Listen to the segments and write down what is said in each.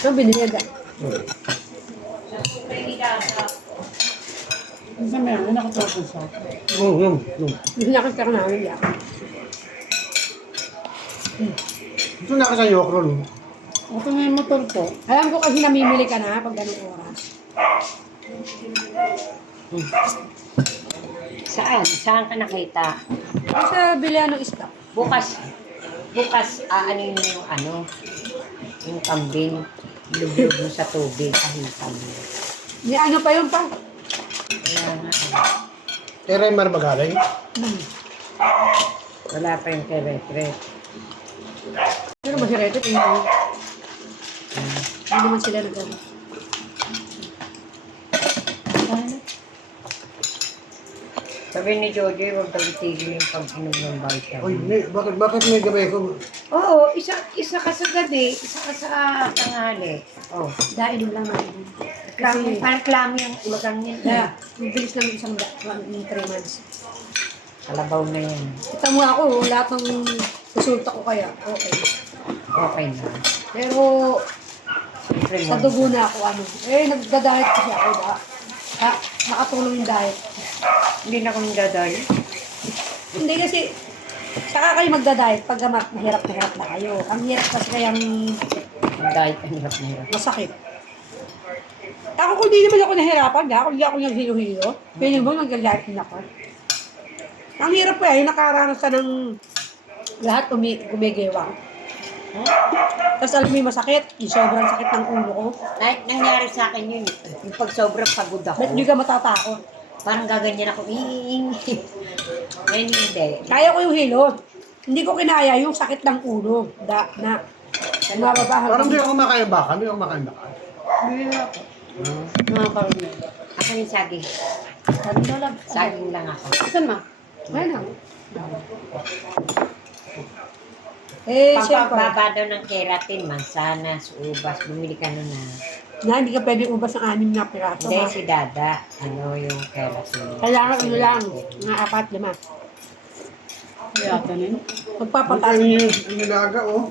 Ito, binili agad. Isa meron, nakatapos sa. Binakit ka namin yan. Ito na ka sa Yokron. Ito na yung motor ko. Alam ko kasi namimili ka na pag ganung oras. Saan? Saan ka nakita? Ay, sa bilihan ng stock. Bukas, ano yung kambing, lubog mo sa tubig, kahitan mo. May ano pa yun pa? Kaya nga, Kay Raymar Magaling. wala pa yung kere-kere. Pero masirete, tingnan mo. Hindi naman sila nag-ano. Sabi ni Jojo, huwag daw itigil yung pag-inom ng Uy, vitamin. bakit may gabi ko? Oo, isa ka sa gabi, isa ka sa tanghali. Oh, Dainom lang natin. klamo, parang klamo yung ulang niya. Kaya, mabilis lang isang 3 months. Kalabaw na yan. Kita mo ako, lahat ng resulta ko kaya, okay. Okay na. Pero, Siyempre sa mo. dugo na ako, nagda-diet kasi ako. Nakatulong yung diet. Hindi na kami dadali. Hindi kasi, saka kayo magda-diet pag mahirap na kayo. Ang hirap kasi kayang Ang diet, ang hirap na hirap. masakit. Ako kung di naman ako nahirapan, kung di ako naghilo-hilo, feeling mo mag-diet din ako. Ang hirap po yung nakaranas ka ng lahat gumigewang. Tapos alam mo yung masakit, yung sobrang sakit ng ulo ko. Nangyari sa akin yun. Yung pag sobrang pagod ako, Ba't di ka matatakot? parang gaganyan ako. Ngayon hindi. Kaya ko yung hilo. Hindi ko kinaya yung sakit ng ulo. Mababahan. Parang di ako kumakain baka. Hindi ako kumakain baka. Bili na ako. Mga karne. Ako yung saging. Sabi na lang. Saging lang ako. Saan ma? Ayun lang. Siyempre. Pampababa daw ng keratin, mansanas, ubas, bumili ka nun na. Hindi ka pwede ubas ng 6 na piraso. Hindi, Ha? si Dada, yung keratin. Kailangan ano lang, mga 4-5. Yata na yun. Magpapatas. Ano yung nilaga, oh.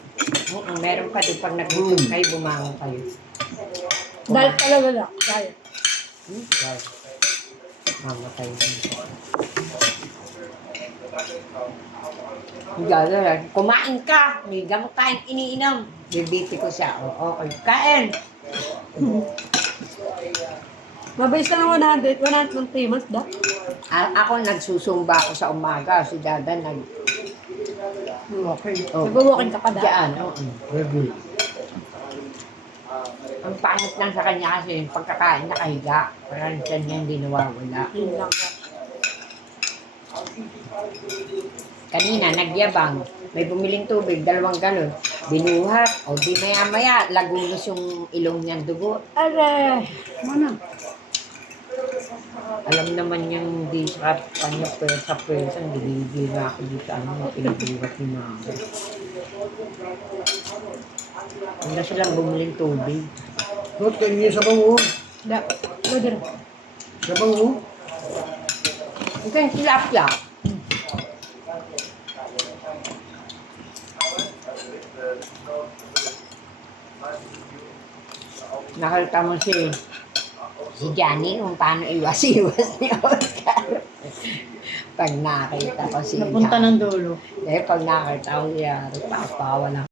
Oo, meron pa doon pag nagutom kayo, bumangon kayo. Dahil talaga lang. Dahil. Wow. Mamatay din. Dada, kumain ka! May gamot tayong iniinom. Bibiti ko siya. O, okay, kain! Mabilis lang ang 100 ng 3 months da. Ako nagsusumba ako sa umaga. Si Dada Okay. Nag-walking ka pa da. Diyan, oo. Ready. Ang pangit lang sa kanya kasi yung pagkakain nakahiga. Parang siya niya hindi nawawala. Yun lang. Kanina, nagyabang. May bumiling tubig, 2 galon. Binuhat. O di maya-maya, lagunos yung ilong niyang dugo. Aray. Mana? Alam naman niyang di sa kanya pwesa, hindi na ako dito pinagbuhat ni mama. Hindi silang bumiling tubig. Ba't kayo niyo sa bango? Da. Pwede rin. Sa bango? Ito yung tilapia. Nakalita mo si Johnny kung paano iwas-iwas ni Oscar. Pag nakita ko siya. Napunta ng dulo. Pag nakita ko siya, papawa lang.